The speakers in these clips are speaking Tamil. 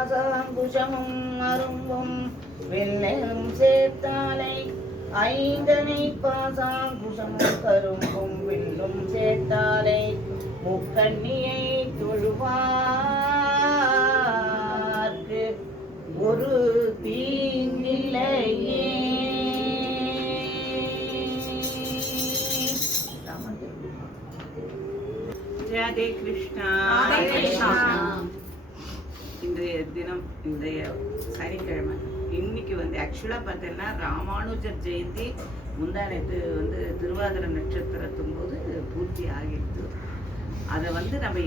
பாசாங்குஷமும் அரும்பும் வெள்ளெனும் சேர்த்தாலை ஐந்தனை பாசாங்குஷமும் கரும்பும் வில்லும் சேர்த்தாலை முக்கண்ணியை தொழுவார்க்கு ஒரு தீங்கில்லையே. ராதே கிருஷ்ணா. இன்றைய தினம், இன்றைய சனிக்கிழமை, இன்னைக்கு ஆக்சுவலாக பார்த்தீங்கன்னா ராமானுஜர் ஜெயந்தி முந்தானத்து திருவாதிரை நட்சத்திரத்தும் போது பூர்த்தி ஆகிடுது. அதை நம்ம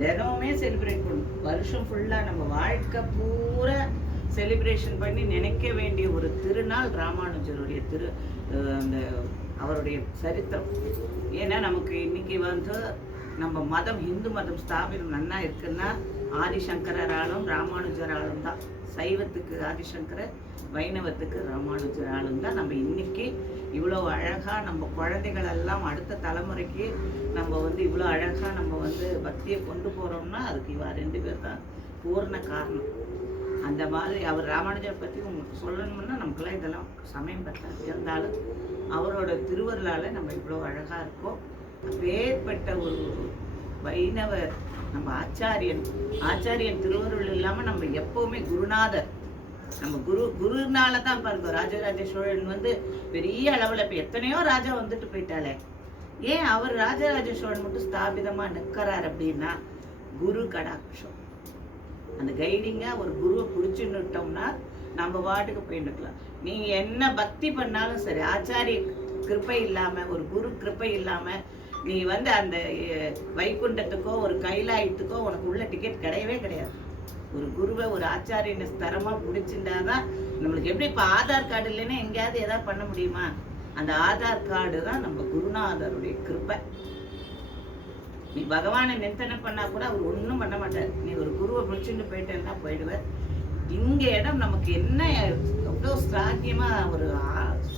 தினமுமே செலிப்ரேட் பண்ணணும். வருஷம் ஃபுல்லாக நம்ம வாழ்க்கை பூரா செலிப்ரேஷன் பண்ணி நினைக்க வேண்டிய ஒரு திருநாள் ராமானுஜருடைய அந்த அவருடைய சரித்திரம். ஏன்னா நமக்கு இன்னைக்கு நம்ம மதம், இந்து மதம் ஸ்தாபிதம் நன்னா இருக்குன்னா ஆதிசங்கராலும் ராமானுஜராலும் தான். சைவத்துக்கு ஆதிசங்கரர், வைணவத்துக்கு ராமானுஜராலும் தான் நம்ம இன்னைக்கு இவ்வளோ அழகாக நம்ம குழந்தைகள் எல்லாம் அடுத்த தலைமுறைக்கு நம்ம இவ்வளோ அழகாக நம்ம பக்தியை கொண்டு போகிறோம்னா அதுக்கு இவா 2 பேர் தான் பூர்ண காரணம். அந்த மாதிரி அவர் ராமானுஜரை பற்றி உங்களுக்கு சொல்லணும்னா நமக்குலாம் இதெல்லாம் சமயம் பற்றாது. இருந்தாலும் அவரோட திருவருளால் நம்ம இவ்வளோ அழகாக இருக்கோம். வேறுபட்ட ஒரு வைணவர் நம்ம ஆச்சாரியன் திருவருள் இல்லாமல் நம்ம எப்போவுமே குருநாதர், நம்ம குருனால தான் பாருங்க. ராஜராஜ சோழன் பெரிய அளவில் இப்போ எத்தனையோ ராஜா வந்துட்டு போயிட்டாலே, ஏன் அவர் ராஜராஜ சோழன் மட்டும் ஸ்தாபிதமாக நிற்கிறார் அப்படின்னா குரு கடாட்சம். அந்த கைடிங்காக ஒரு குருவை பிடிச்சுன்னுட்டோம்னா நம்ம வாட்டுக்கு போய் நிற்கலாம். நீ என்ன பக்தி பண்ணாலும் சரி, ஆச்சாரிய கிருப்பை இல்லாமல், ஒரு குரு கிருப்பை இல்லாமல் நீ அந்த வைகுண்டத்துக்கோ ஒரு கைலாயத்துக்கோ உனக்கு உள்ள டிக்கெட் கிடையவே கிடையாது. ஒரு குருவை, ஒரு ஆச்சாரியனை தரமாக பிடிச்சிருந்தாதான் நம்மளுக்கு. எப்படி இப்போ ஆதார் கார்டு இல்லைன்னா எங்கேயாவது எதாவது பண்ண முடியுமா? அந்த ஆதார் கார்டு தான் நம்ம குருநாதருடைய கிருப்பை. நீ பகவானை நிந்தனை பண்ணா கூட அவர் ஒன்றும் பண்ண மாட்டார். நீ ஒரு குருவை பிடிச்சிட்டு போயிட்டேன்னா போயிடுவார். இங்கே இடம் நமக்கு என்ன அவ்வளோ சாத்தியமா ஒரு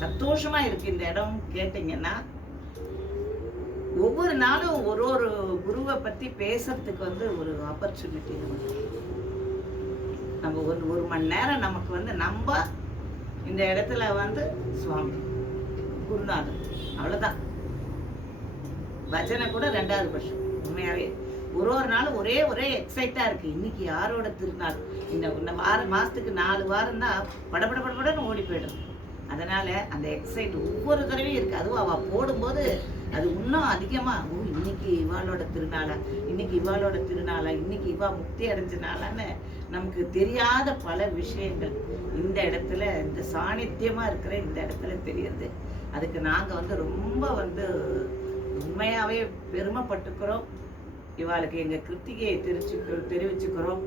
சந்தோஷமா இருக்கு இந்த இடம் கேட்டீங்கன்னா, ஒவ்வொரு நாளும் ஒரு ஒரு குருவை பத்தி பேசுறதுக்கு ஒரு ஆப்பர்ச்சுனிட்டி நமக்கு. நம்ம ஒரு மணி நேரம் நமக்கு நம்ம இந்த இடத்துல சுவாமி குருநாதர் அவ்வளவுதான். பஜனை கூட 2வது பட்சம். உண்மையாவே ஒரு நாளும் ஒரே எக்ஸைட்டா இருக்கு. இன்னைக்கு யாரோட திருநாள், இந்த மாசத்துக்கு 4 வாரம் தான் படபடன்னு ஓடி போயிடும். அதனால அந்த எக்ஸைட் ஒவ்வொரு தடவையும் இருக்கு. அதுவும் அவ போடும்போது அது இன்னும் அதிகமா, இன்னைக்கு இவாளோட திருநாளா, இன்னைக்கு இவா முக்தி அடைஞ்சனாலான்னு நமக்கு தெரியாத பல விஷயங்கள் இந்த இடத்துல, இந்த சாநித்தியமா இருக்கிற இந்த இடத்துல தெரியுது. அதுக்கு நாங்க ரொம்ப உண்மையாவே பெருமைப்பட்டுக்கிறோம். இவாளுக்கு எங்க கிருத்திகையை தெரிவிச்சுக்கிறோம்.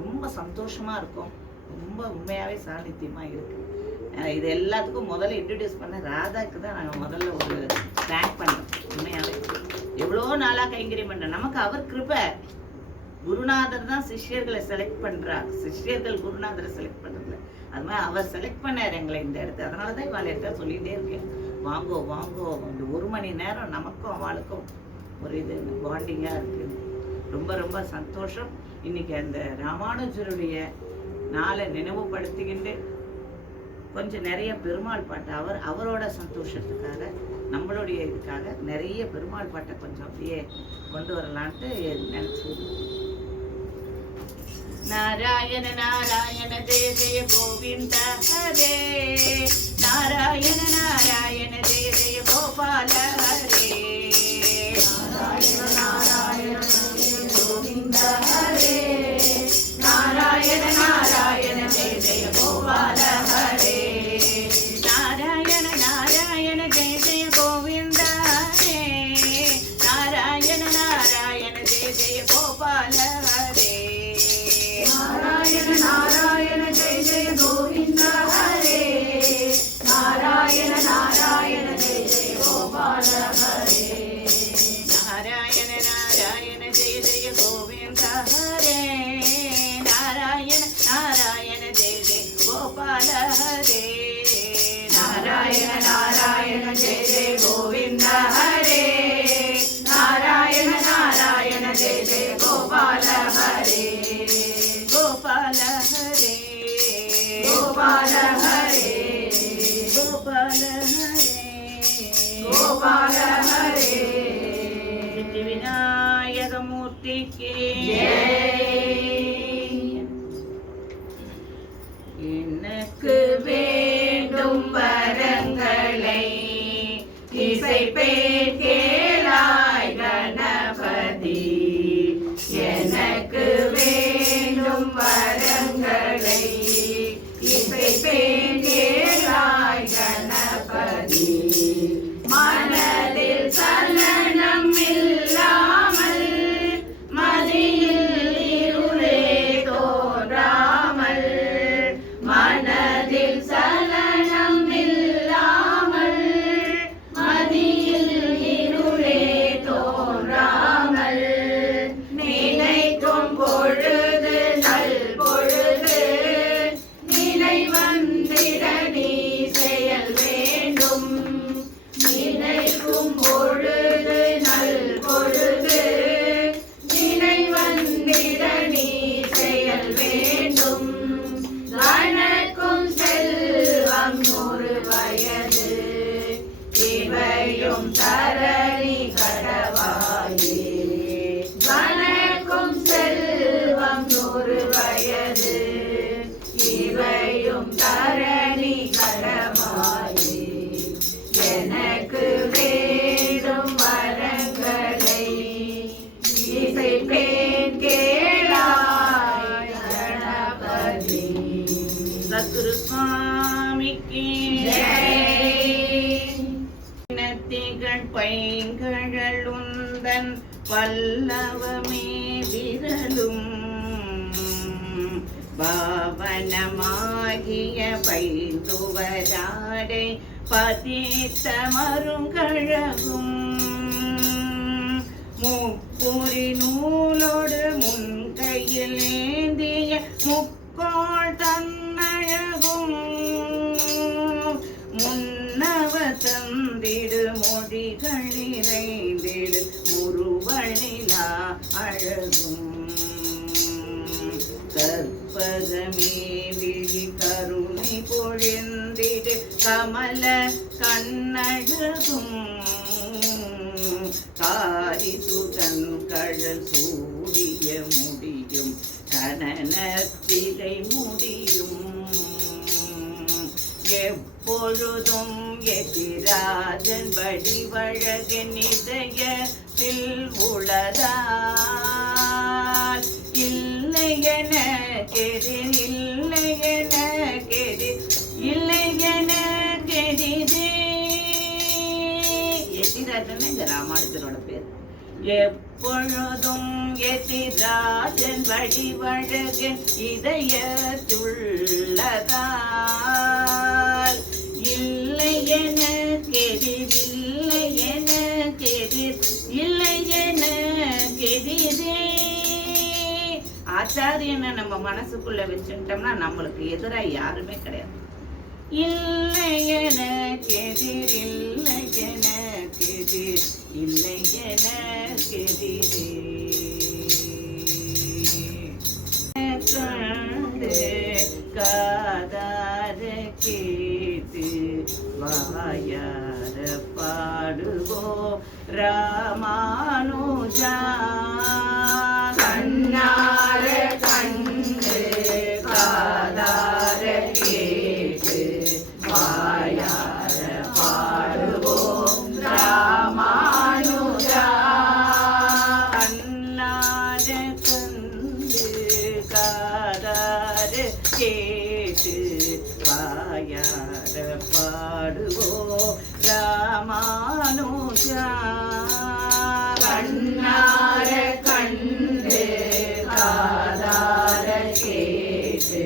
ரொம்ப சந்தோஷமா இருக்கும். ரொம்ப உண்மையாவே சாநித்தியமா இருக்கு. இது எல்லாத்துக்கும் முதல்ல இன்ட்ரடியூஸ் பண்ண ராதாக்கு தான் நாங்கள் முதல்ல ஒரு தேங்க் பண்ணோம். உண்மையாவே எவ்வளோ நாளாக கைங்கரியம் பண்ண நமக்கு அவர் கிருபை. குருநாதர் தான் சிஷ்யர்களை செலக்ட் பண்றார். சிஷ்யர்கள் குருநாதரை செலக்ட் பண்றதுல அது மாதிரி அவர் செலக்ட் பண்ணார் எங்களை இந்த இடத்துல. அதனால தான் இவாள் எடுத்தா சொல்லிகிட்டே இருக்கேன், வாங்கோ இந்த 1 மணி நேரம் நமக்கும் அவளுக்கும் ஒரு இது பாண்டிங்காக இருக்கு. ரொம்ப ரொம்ப சந்தோஷம். இன்னைக்கு அந்த ராமானுஜருடைய நாளை நினைவுபடுத்திக்கிட்டு கொஞ்சம் நிறைய பெருமாள் பாட்டை அவரோட சந்தோஷத்துக்காக, நம்மளுடைய இதுக்காக நிறைய பெருமாள் பாட்டை கொஞ்சம் அப்படியே கொண்டு வரலான்ட்டு நினைச்சு. நாராயண நாராயண ஜெய ஜெய கோவிந்த ஹரே, நாராயண நாராயண ஜெய ஜெய கோபால ஹரே, நாராயண நாராயண ஜெய கோவிந்த ஹரே, நாராயண நாராயண ஜெய ஜெய கோபால ஹரே, நாராயண நாராயண ஜெய ஜெய கோவிந்த ஹரே, நாராயண நாராயண ஜெய ஜெய கோபால ஹரே, நாராயண நாராயண ஜெய ஜெய கோவிந்த ஹரே, நாராயண நாராயண ஜெய ஜெய கோபால ஹரே. பைங்கழலுந்தன் பல்லவமே விரலும் பாவனமாகிய பைந்துவராடை பதித்த மருங்கழகும் முப்புரி நூலோடு முன்கையில் ஏந்திய முக்கோள் தன்னழகும் முன்னவ தந்திடு மொழிகளிறைந்திடு முருவழிலா அழகும் கற்பகமே விழி கருணை பொழிந்திடு கமல கண்ணழகும் காரிசுதன் கழல் சூடிய முடியும் கனனத்திரை முடியும் எப்பொழுதும் எதிராஜன் வடிவழகன் இதயத்தில் உளதால் இல்லையென கெதிர் இல்லையென கெதிர் இல்லையென கெதிரே. எதிராஜன் இந்த ராமானுஜரோட பேர். எப்பொழுதும் எதிராஜன் வடிவழகன் இதயத்துள்ளதால் இல்லையென கெதிர் இல்லையென கெதிர் இல்லையென கெதிரே. ஆச்சாரியனை நம்ம மனசுக்குள்ள வச்சுட்டோம்னா நம்மளுக்கு எதிராக யாருமே கிடையாது. இல்லையென கெதிர் இல்லையென கெதிர் இல்லையென கெதிரே. கண்டு காதார கேட்டு வாயார பாடுவோம் ராமானுஜா. கண்ணார கண்டு காதார கேட்டு வாயார பாடுவோம் ராமானுஜா. கண்ணார கண்டு காதார கேட்டு வாயார பாடுவோம் ராமானுஜா. கண்ணார கண்டு காதார கேட்டு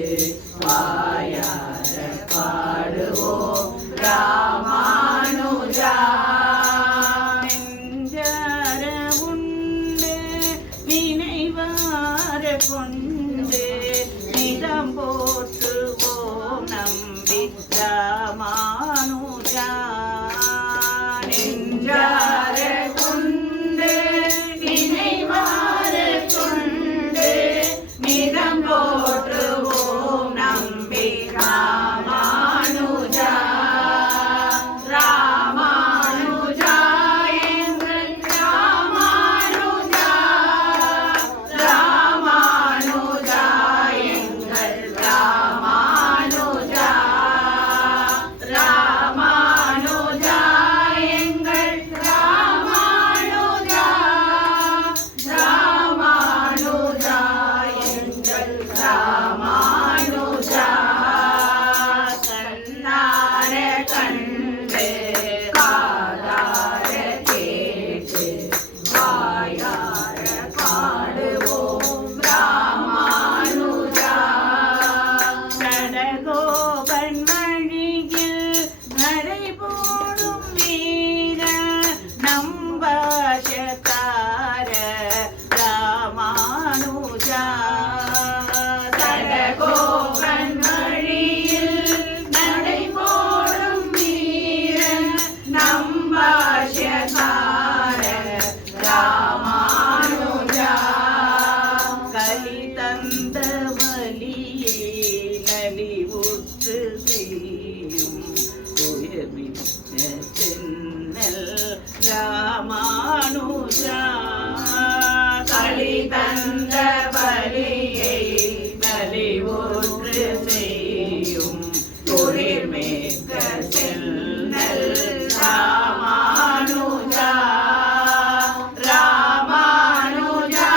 வாயார பாடுவோம் ராமானுஜா. நெஞ்சார உண்டு நினைவார கொண்டு நிதம் போற்றுவோம் நம்பி ராமானுஜா. நெஞ்சார கொண்டு நினைவார கொண்டு நிதம் போற்றுவோம் நம்பி ராமானுஜா. ராமானுஜா எங்கள் ராமானுஜா. ராமானுஜா எங்கள் ராமானுஜா. ராமானுஜா எங்கள் ராமானுஜா. ராமானுஜா எங்கள் ராமானுஜா. கண்ணார கண்டு காதார கேட்டு வாயார பாடுவோம் ராமானுஜா. கடகோபன் வழியில் நடைபோடும் வீர நம்பாஷக்கார ராமானுஜா. கடகோபன் வழியில் நடைபோடும் வீர நம்பாஷக்கார ராமானுஜா. கலி தந்த வலியை நலிவுற்று செய்யும் உயர்மிக்க சென்னல் ராமானுஜா. களி தந்த வலியை நலிவுற்று செய்யும் உயிர்மிக்க சென்னல் ராமானுஜா. ராமானுஜா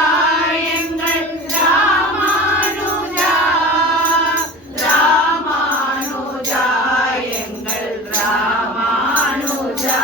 எங்கள் ராமானுஜா. ராமானுஜா எங்கள் ராமானுஜா.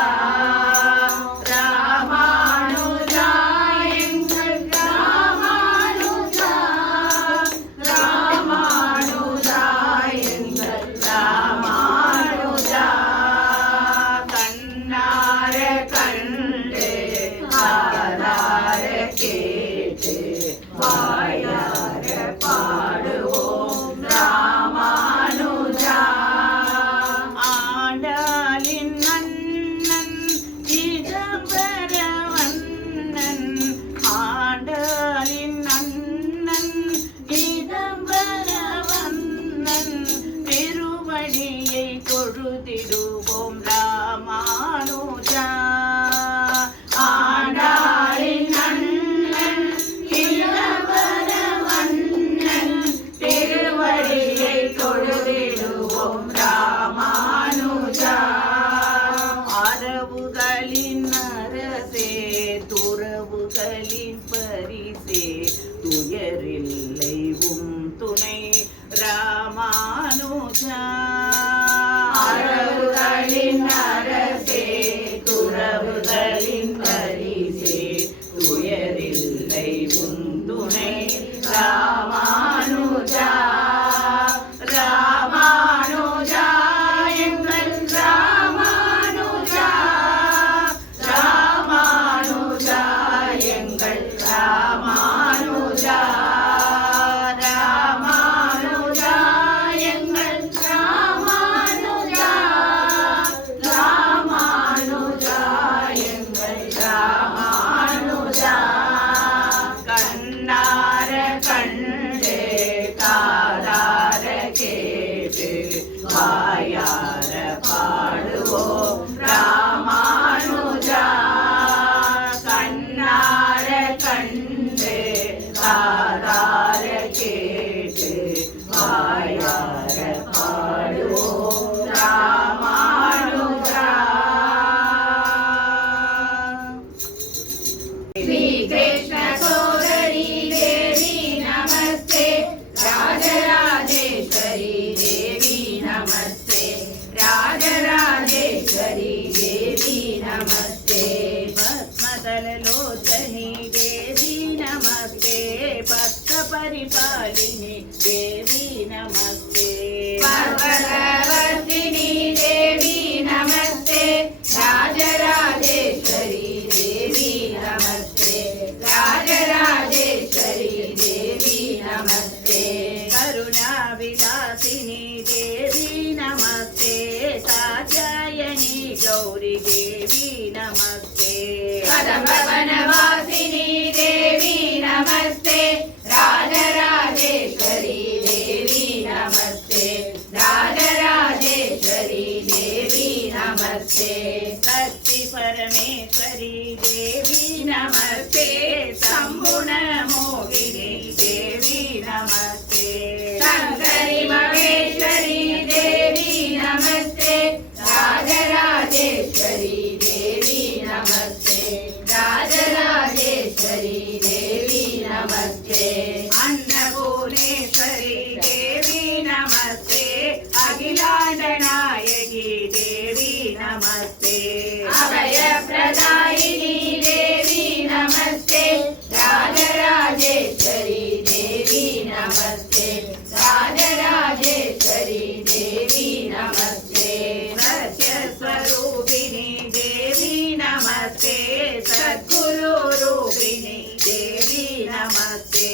துயரில்லை துணை ராமானுஜா. அறவுகளின் அரசே துறவுகளின் பரிசே துயரில்லை துணை ராமானுஜா. ராமானுஜா எங்கள் ராமானுஜா. ராமானுஜா எங்கள் ராமானுஜா. ராமானுஜா எங்கள் ராமானுஜா. ராமானுஜா எங்கள் ராமானுஜா. கண்ணார கண்டு காதார கேட்டு வாயார பாடுவோம் ராமானுஜா. கண்ணார கண்டு காதார கேட்டு வாயார பாடுவோம் ராமானுஜா. श्री कृष्ण सोदरी देवी नमस्ते. राजराजेश्वरी देवी नमस्ते. राजराजेश्वरी देवी नमस्ते. पद्मदललोचनी देवी नमस्ते. भक्त परिपालिनी देवी नमस्ते. पर्वतवर्तिनी देवी नमस्ते. राजराजेश्वरी देवी नमस्ते. राजराजेश्वरी देवी नमस्ते. करुणा विलासिनी देवी नमस्ते. कात्यायनी गौरी देवी नमस्ते. कदम्बवनवासिनी देवी नमस्ते. राजराजेश्वरी देवी नमस्ते. राजराजेश्वरी देवी नमस्ते. शक्ति परमेश्वरी देवी नमस्ते. शंभुन मोहिनी देवी नमस्ते. शंकरी महेश्वरी देवी नमस्ते. राजराजेश्वरी देवी नमस्ते. राजराजेश्वरी देवी नमस्ते. अन्नपूर्णेश्वरी देवी नमस्ते. अखिलांडनायकी देवी नमस्ते. अभयप्रदायिनी देवी नमस्ते. राजराजेश्वरी देवी नमस्ते. राजराजेश्वरी देवी नमस्ते. सत्यस्वरूपिणी देवी नमस्ते. सद्गुरु रूपिणी देवी नमस्ते.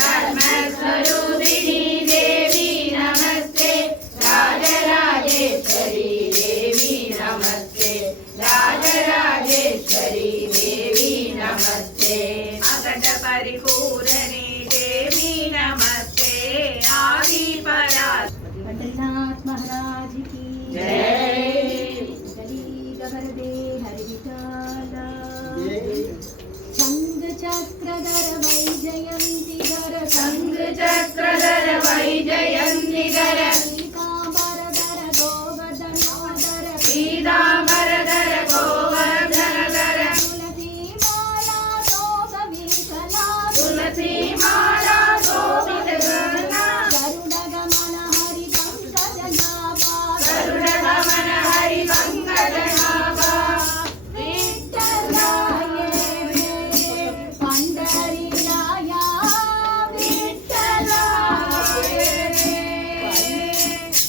धर्मस्वरूपिणी देवी नमस्ते. राजराजेश्वरी देवी नमस्ते. राजराजेश्वरी देवी नमस्ते. अखंड परिपूरणी देवी नमस्ते. आदि पराशक्ति बद्रीनाथ महाराज की जय. गली गवर्दे हरिविठाला. शंख चक्रधर वैजयंतीधर. शंख चक्रधर वैजयंतीधर. पीतांबरधर गोवर्धनोदर. पीतांबरधर गोवर्धनधर. तुलसी माला शोभवीकला. तुलसी माला शोभितगला. गरुडगमन हरि पंकजनाभा. गरुडगमन हरि पंकजनाभा. विठ्ठलाये पंढरीराया. विठ्ठलाये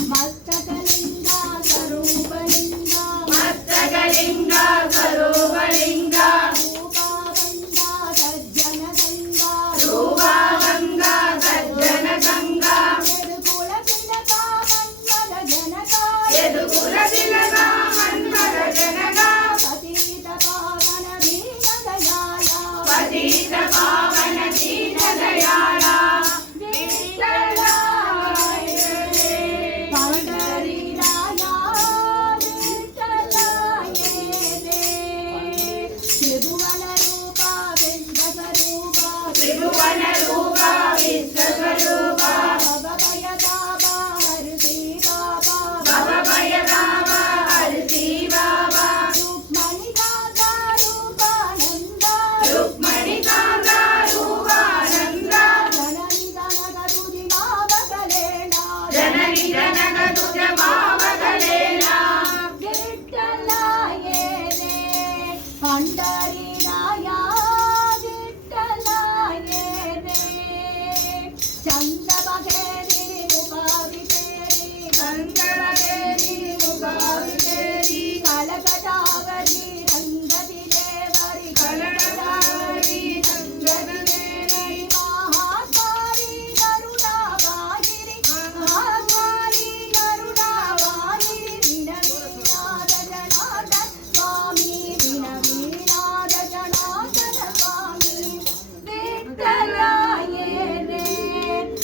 मस्तकलिंगा स्वरूपलिंगा. मस्तकलिंगा स्वरूपलिंगा. रूपागंगा सज्जनगंगा. रूपागंगा सज्जनगंगा. यदुकुल तिलका मन्मथ जनका. यदुकुल तिलका मन्मथ जनका. पतित पावन दीन दयाला. पतित पावन दीन दयाला. पंढरीराया विठ्ठलाये रे. त्रिभुवन रूपा विश्वस्वरूपा. त्रिभुवन रूपा विश्वस्वरूपा. भवभयदावा हरसि बाबा. भवभयदावा हरसि बाबा. रुक्मणिकान्ता रूपानन्दा. रुक्मणिकान्ता रूपानन्दा.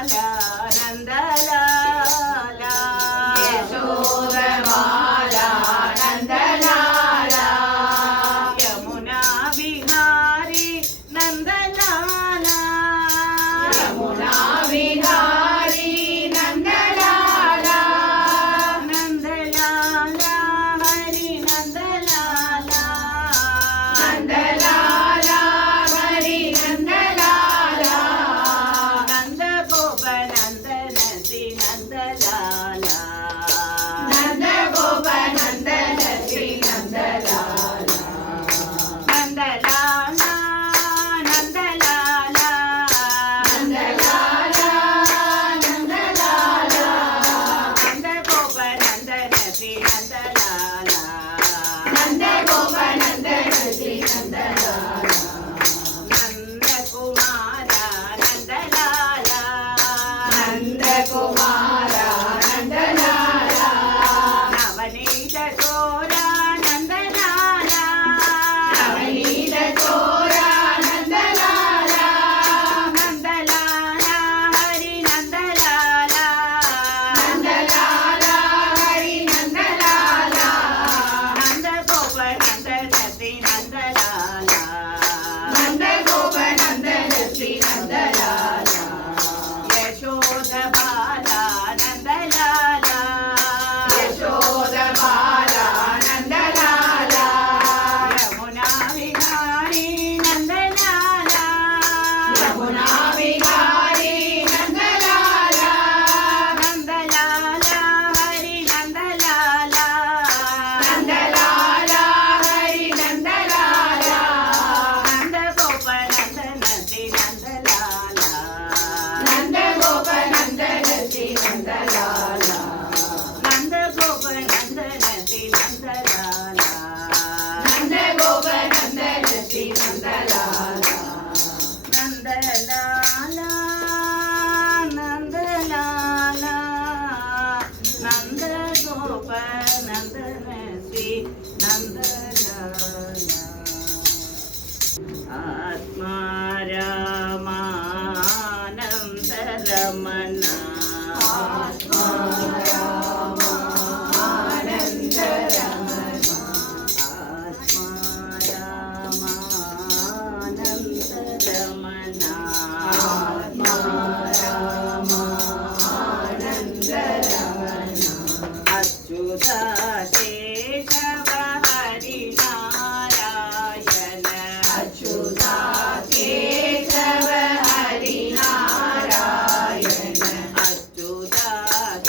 நந்தலாலா யசோதபாலா நந்தலாலா யமுனா விஹாரி நந்தலாலா யமுனா விஹாரி நந்தலாலா நந்தலாலா ஹரி நந்தலாலா நந்தலாலா ஹரி நந்தலாலா நந்த கோப நந்தன ஸ்ரீ நந்தலாலா நந்த கோப நந்தன ஸ்ரீ நந்தலாலா நந்தலாலா நந்தலாலா நந்தலாலா நந்தலாலா நந்த கோப நந்தன ஸ்ரீ நந்தலாலா நந்த கோப நந்தன ஸ்ரீ நந்தலாலா நந்தகுமாரா நந்தலாலா நந்தகுமாரா நந்தலாலா நவநீத சோரா நந்தலாலா நவநீத சோரா நந்தலாலா நந்தலாலா ஹரி நந்தலாலா நந்தலாலா ஹரி நந்தலாலா நந்த கோப நந்தன ஸ்ரீ நந்தலாலா நந்த கோப நந்தன ஸ்ரீ நந்தலாலா யசோத பாலா நந்தலாலா யசோதபாலா நந்தலாலா யமுனா விஹாரி நந்தலாலா யமுனா விஹாரி நந்தலாலா நந்தலாலா ஹரி நந்தலாலா நந்தலாலா ஹரி நந்தலாலா நந்த கோப நந்தன ஸ்ரீ நந்தலாலா நந்த கோப நந்தன ஸ்ரீ நந்தலாலா நந்த கோப நந்தன ஸ்ரீ நந்தலாலா நந்த கோப நந்தன ஸ்ரீ நந்தலாலா நந்தலாலா நந்தலாலா நந்த கோப நந்தன ஸ்ரீ நந்தலாலா ஆத்மா ராமானந்த ரமணா ஆத்மா ராமானந்த ரமணா ஆத்மா ராமானந்த ரமணா ஆத்மா ராமானந்த ரமணா அச்சுதா கேசவ ஹரி நாராயண அச்சுதா கேசவ ஹரி நாராயண அச்சுதா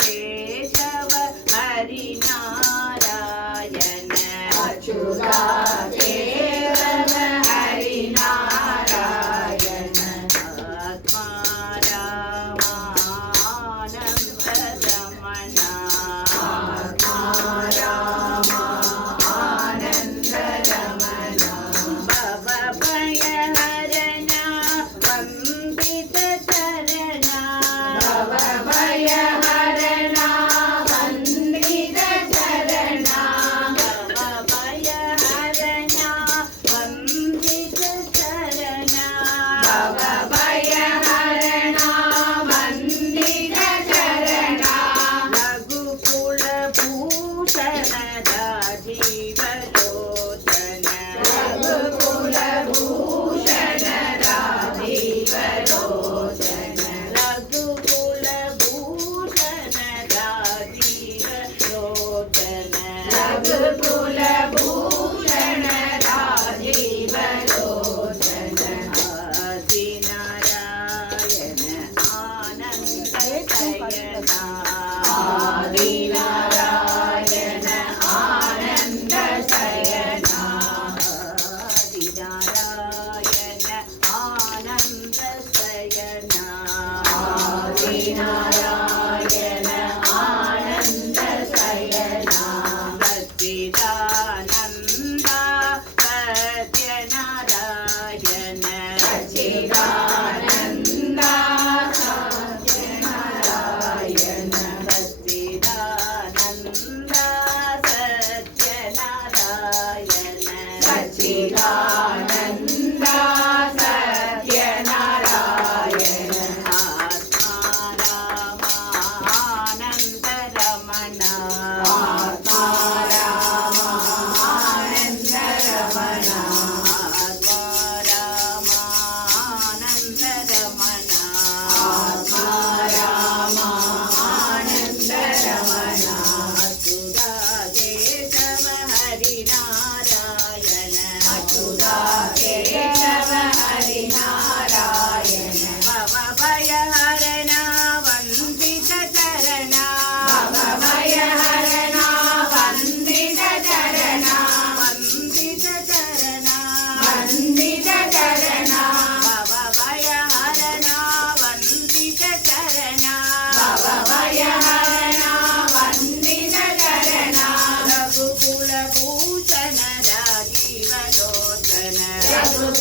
கேசவ ஹரி நாராயண அச்சுதா கேசவ ஹரி நாராயண ஆத்மா ராமானந்த ரமணா ஆத்மா ராமானந்த ரமணா பவ பயஹரணா வந்தித சரணா பவ பயஹரணா வந்தித சரணா பவ பயஹரணா வந்தித சரணா பவ பயஹரணா வந்தித சரணா ரகுகுல பூஷண ராஜீவலோச்சன ரகுகுல பூஷண ராஜீவலோச்சன ரகுகுல பூஷண ராஜீவலோச்சன ரகுகுல பூஷண ராஜீவலோச்சன ஆதிநாராயண ஆனந்த சயனா ஆதிநாராயண ஆனந்த சயனா ஆதிநாராயண ஆனந்த சயனா ஆதிநாராயண ஆனந்த சயனா சச்சிதானந்தா சத்யநாராயண சச்சிதானந்தா சத்யநாராயண